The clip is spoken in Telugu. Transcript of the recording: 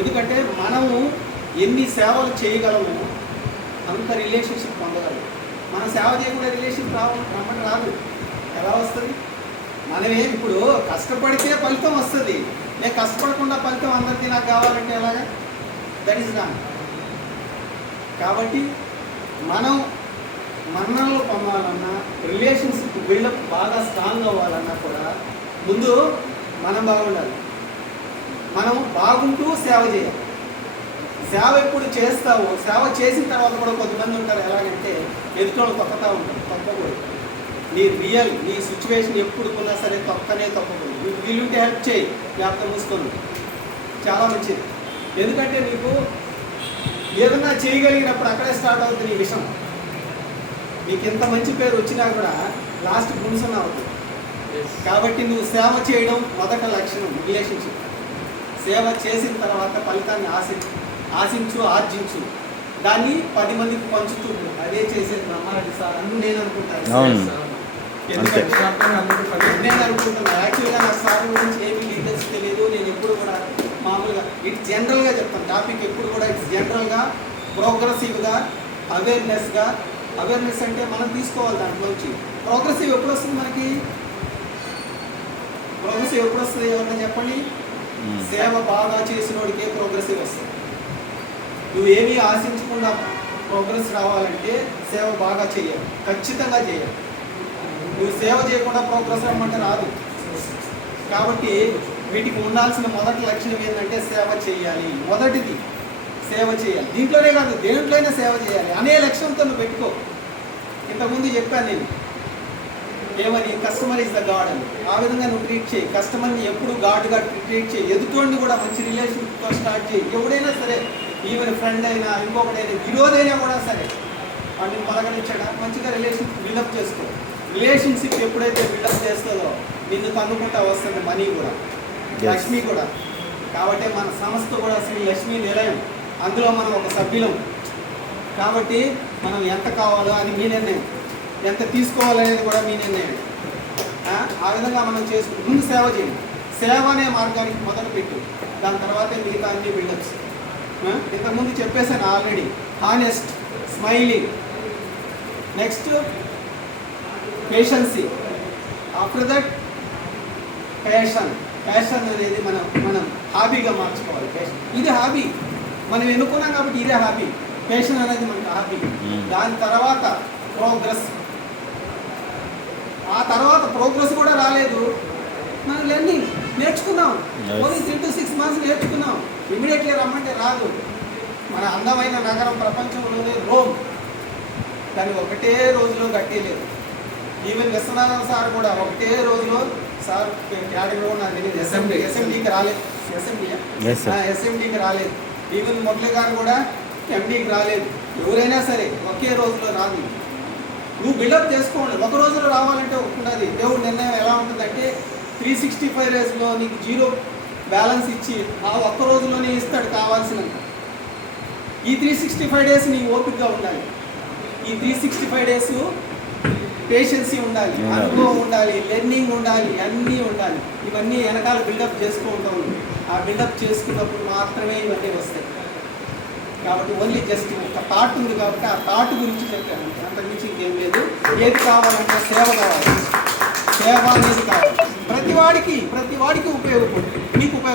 ఎందుకంటే మనము ఎన్ని సేవలు చేయగలము అంత రిలేషన్షిప్ పొందగలము. మనం సేవ చేయకుండా రిలేషన్ రమ్మని రాదు. ఎలా వస్తుంది? మనమే ఇప్పుడు కష్టపడితే ఫలితం వస్తుంది. నేను కష్టపడకుండా ఫలితం అందరికీ నాకు కావాలంటే ఎలాగా? That is wrong. కాబట్టి మనం మన్ననలు పొందాలన్నా, రిలేషన్షిప్ బిల్డప్ బాగా స్ట్రాంగ్ అవ్వాలన్నా కూడా ముందు మనం బాగుండాలి. మనం బాగుంటూ సేవ చేయాలి. సేవ ఎప్పుడు చేస్తావు, సేవ చేసిన తర్వాత కూడా కొంతమంది ఉంటారు ఎలాగంటే ఎదుటోళ్ళు తొక్కతా ఉంటారు. తప్పకూడదు. నీ రియల్ నీ సిచ్యువేషన్ ఎప్పుడు కొన్నా సరే తప్పకూడదు. వీలుంటే హెల్ప్ చేయి, లేకపోతే మూసుకొని. చాలా మంచిది. ఎందుకంటే నీకు ఏదన్నా చేయగలిగినప్పుడు అక్కడే స్టార్ట్ అవుతుంది నీ విషయం. నీకు ఎంత మంచి పేరు వచ్చినా కూడా లాస్ట్ గుణసన అవుతుంది. కాబట్టి నువ్వు సేవ చేయడం మొదట లక్షణం రిలేషన్షిప్. సేవ చేసిన తర్వాత ఫలితాన్ని ఆర్జించు. దాన్ని 10 మందికి పంచుతూ అదే చేసేది బ్రహ్మారెడ్డి సార్ అని నేను అనుకుంటాను. ఎందుకంటే నేను అనుకుంటున్నాను యాక్చువల్గా నాకు సార్ గురించి ఏమీ డీటెయిల్స్ తెలియదు. నేను ఎప్పుడు కూడా మామూలుగా ఇట్స్ జనరల్గా చెప్తాను. టాపిక్ ఎప్పుడు కూడా ఇట్స్ జనరల్గా ప్రోగ్రెసివ్గా అవేర్నెస్ అంటే మనం తీసుకోవాలి. దాంట్లోంచి ప్రోగ్రెసివ్ ఎప్పుడు వస్తుంది మనకి? ప్రోగ్రెసివ్ ఎప్పుడు వస్తుంది ఎవరన్నా చెప్పండి? సేవ బాగా చేసినోడికే ప్రోగ్రెసివ్ వస్తుంది. నువ్వు ఏమీ ఆశించకుండా ప్రోగ్రెస్ రావాలంటే సేవ బాగా చేయాలి, ఖచ్చితంగా చేయాలి. నువ్వు సేవ చేయకుండా ప్రోగ్రెస్ రమ్మంటే రాదు. కాబట్టి వీటికి ఉండాల్సిన మొదటి లక్షణం ఏంటంటే సేవ చేయాలి. మొదటిది సేవ చేయాలి. దీంట్లోనే కాదు, దేంట్లోనే సేవ చేయాలి అనే లక్ష్యంతో నువ్వు పెట్టుకో. ఇంతకుముందు చెప్పాను నేను ఏమని, కస్టమర్ ఇస్ ద గాడ్ అని. ఆ విధంగా నువ్వు ట్రీట్ చేయి. కస్టమర్ని ఎప్పుడు గాడ్గా ట్రీట్ చేయి. ఎదుటోడిని కూడా మంచి రిలేషన్తో స్టార్ట్ చేయి. ఎవడైనా సరే, ఈవెన్ ఫ్రెండ్ అయినా, ఇంకొకటైనా, విరోధైనా కూడా సరే, వాటిని పలకరించడా మంచిగా రిలేషన్ బిల్డప్ చేసుకో. రిలేషన్షిప్ ఎప్పుడైతే బిల్డప్ చేస్తుందో నిన్ను తన్నుకుంటా వస్తుంది మనీ కూడా, లక్ష్మి కూడా. కాబట్టి మన సంస్థ కూడా శ్రీ లక్ష్మీ నిలయం, అందులో మనం ఒక సభ్యులం. కాబట్టి మనం ఎంత కావాలో అది మీ నిర్ణయం, ఎంత తీసుకోవాలనేది కూడా మీ నిర్ణయం. ఆ విధంగా మనం చేసుకుంటూ ముందు సేవ చేయండి. సేవ అనే మార్గానికి మొదలు పెట్టు. దాని తర్వాత మిగతా అన్ని బిల్డప్స్. ఇంతకుముందు చెప్పేసాను already. Honest, smiling, next patiency, after that passion అనేది మనం హాబీగా మార్చుకోవాలి. ప్యాషన్ ఇది హాబీ, మనం ఎన్నుకున్నాం కాబట్టి ఇదే హాబీ. ప్యాషన్ అనేది మనకి హాబీ. దాని తర్వాత ప్రోగ్రెస్. ఆ తర్వాత ప్రోగ్రెస్ కూడా రాలేదు, మనం లెర్నింగ్ నేర్చుకున్నాం. ఓన్లీ 3 to 6 months నేర్చుకున్నాం. ఇమీడియట్లీ రమ్మంటే రాదు. మన అందమైన నగరం ప్రపంచంలోనే రోమ్, దాన్ని ఒకటే రోజులో కట్టేయలేదు. ఈవెన్ విశ్వనాథన్ సార్ కూడా ఒకటే రోజులో, సార్ కేటగిరీ కూడా నాకు తెలియదు, ఎస్ఎండికి రాలేదు. ఎస్ఎండికి రాలేదు. ఈవెన్ మురళి గారు కూడా ఎండికి రాలేదు. ఎవరైనా సరే ఒకే రోజులో రాదు. నువ్వు బిల్డప్ చేసుకోండి. ఒక రోజులో రావాలంటే ఒకటి. దేవుడు నిర్ణయం ఎలా ఉంటుందంటే 365 daysలో నీకు 0 బ్యాలెన్స్ ఇచ్చి ఆ ఒక్క రోజులోనే ఇస్తాడు కావాల్సినంత. ఈ 365 days నీ ఓపికగా ఉండాలి. ఈ 365 days పేషెన్సీ ఉండాలి, అనుభవం ఉండాలి, లెర్నింగ్ ఉండాలి, అన్నీ ఉండాలి. ఇవన్నీ వెనకాల బిల్డప్ చేసుకుంటూ ఉంది. ఆ బిల్డప్ చేసుకున్నప్పుడు మాత్రమే ఇవన్నీ వస్తాయి. కాబట్టి ఓన్లీ జస్ట్ ఒక థాట్ ఉంది కాబట్టి ఆ థాట్ గురించి చెప్పాను. అంతకుమించి ఇంకేం లేదు. ఏది కావాలంటే సేవ కావాలి. సేవ అనేది కావాలి. ప్రతి వాడికి ఉపయోగపడుతుంది. మీకు